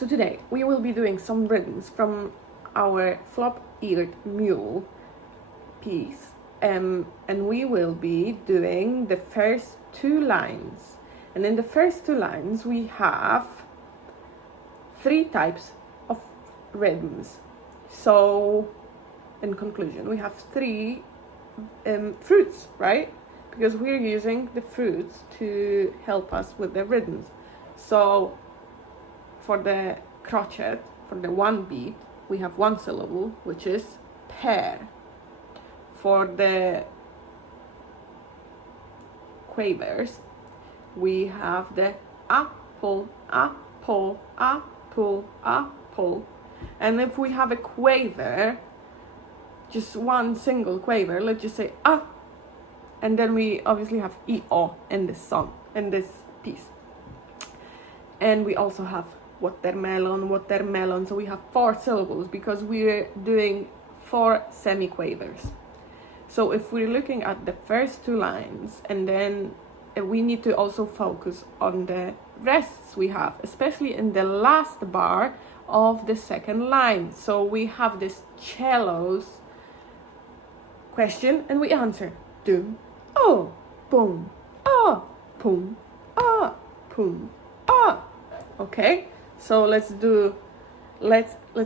So today we will be doing some rhythms from our flop-eared mule piece, and we will be doing the first two lines. And in the first two lines we have three types of rhythms. So in conclusion, we have three fruits, right? Because we're using the fruits to help us with the rhythms. So for the crochet, for the one beat, we have one syllable, which is pear. For the quavers, we have the apple, apple, apple, apple. And if we have a quaver, just one single quaver, let's just say ah, and then we obviously have E-O in this song, in this piece. And we also have watermelon, watermelon. So we have four syllables because we're doing four semi-quavers. So if we're looking at the first two lines, and then we need to also focus on the rests we have, especially in the last bar of the second line. So we have this cellos question and we answer doom, oh, boom, ah, boom, ah, boom, ah. Okay, so let's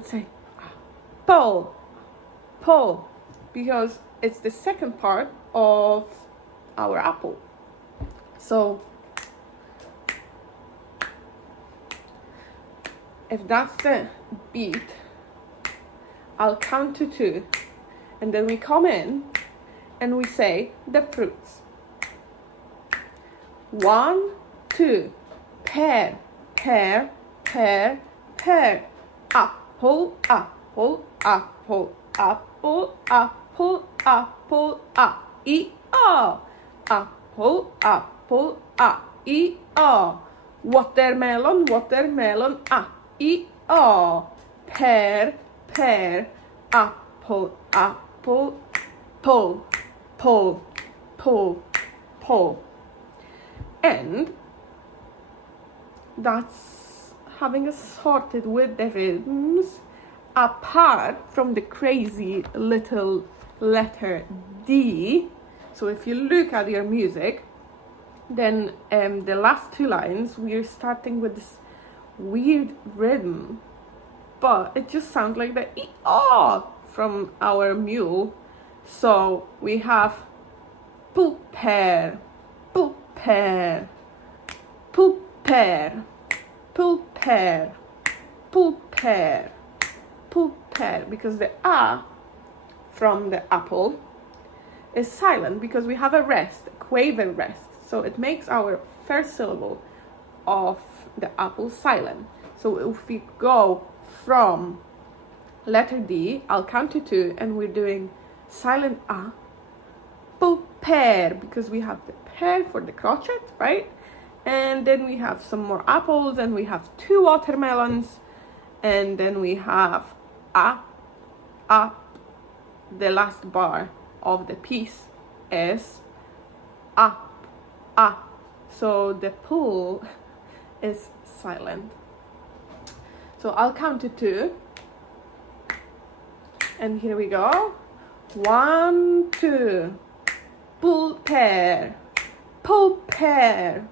say pull, pull, because it's the second part of our apple. So if that's the beat, I'll count to 2, and then we come in and we say the fruits. 1, 2, pear, pear, pear, pear, apple, apple, apple, apple, apple, apple, E-O, apple, apple, E-O, watermelon, watermelon, E-O, pear, pear, apple, apple, pull, pull, pull, pull. And that's having us sorted with the rhythms, apart from the crazy little letter D. So if you look at your music, then the last two lines we're starting with this weird rhythm, but it just sounds like the E-O from our mule. So we have pull pear, pull pear, pull pear, pull pear, pull pear, pull pear, because the A from the apple is silent because we have a rest, a quaver rest. So it makes our first syllable of the apple silent. So if we go from letter D, I'll count to 2, and we're doing silent A, pull pear, because we have the pear for the crochet, right? And then we have some more apples, and we have 2 watermelons, and then we have A. The last bar of the piece is up. So the pull is silent. So I'll count to 2, and here we go. 1, 2, pull pear, pull pear,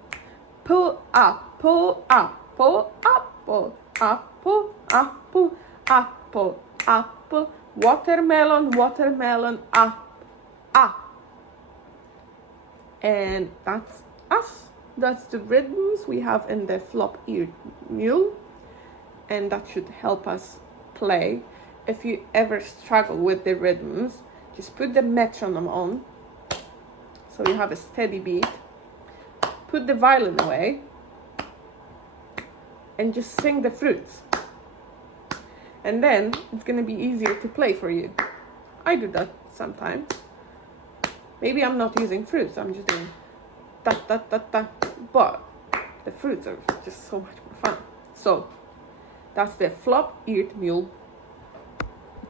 pull apple, apple, apple, apple, apple, apple, apple, watermelon, watermelon, up. And that's us. That's the rhythms we have in the flop-eared mule, and that should help us play. If you ever struggle with the rhythms, just put the metronome on, so you have a steady beat. Put the violin away, and just sing the fruits. And then it's gonna be easier to play for you. I do that sometimes. Maybe I'm not using fruits, I'm just doing da da da da, but the fruits are just so much more fun. So that's the flop-eared mule